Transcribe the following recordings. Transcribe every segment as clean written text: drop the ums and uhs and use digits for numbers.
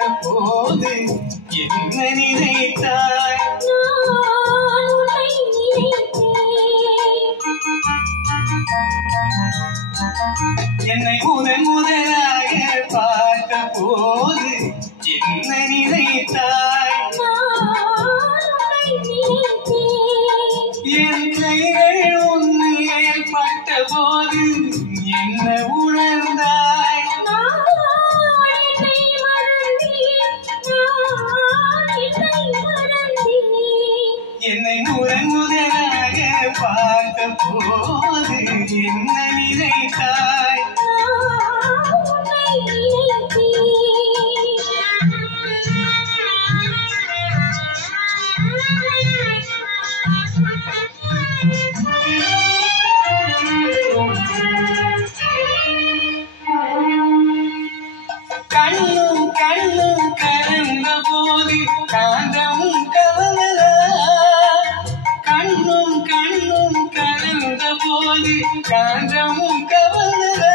பார்த்த போது என்ன நினைத்தாய்? என்னை முதலாக பார்த்த போது என்ன நினைத்தாய்? என் கைகள் உன்னில் பட்ட போது என்ன உணர்ந்தாய்? என்னை முதலாக பார்த்த போது என்ன நினைத்தாய்? கண்ணும் கண்ணும் கலந்த போது காந்தமும் கவனலா? கண்ணும் கண்ணும் கலந்த போது காந்தமும் கவனலா?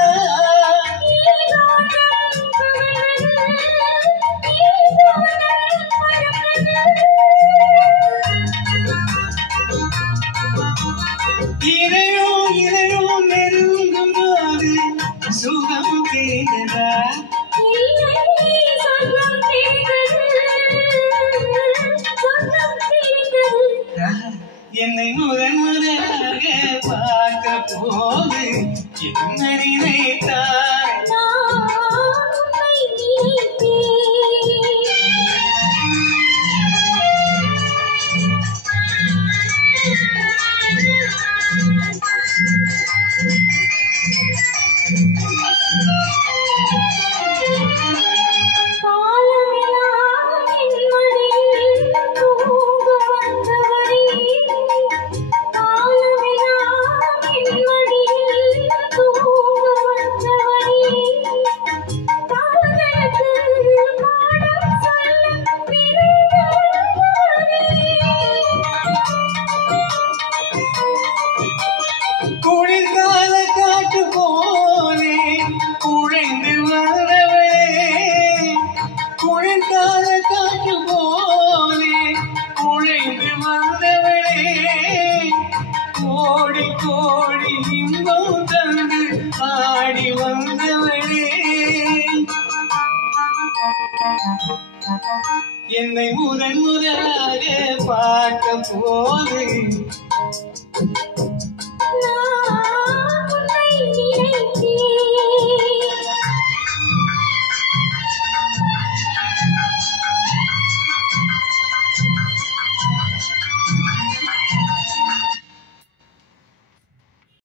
இதையும் இதையும் நெருங்கும் போது சுகம் தேடதா? என்னை முதலாக பார்த்த போது என்ன நினைத்தாய்? குளிர்கால காற்று போலே குழைந்து வந்தவளே, குளிர்கால காற்று போலே குழைந்து வந்தவளே, கோடி கோடி இன்பம் தந்து ஆடி வந்தவளே. என்னை முதலாக பார்த்த போது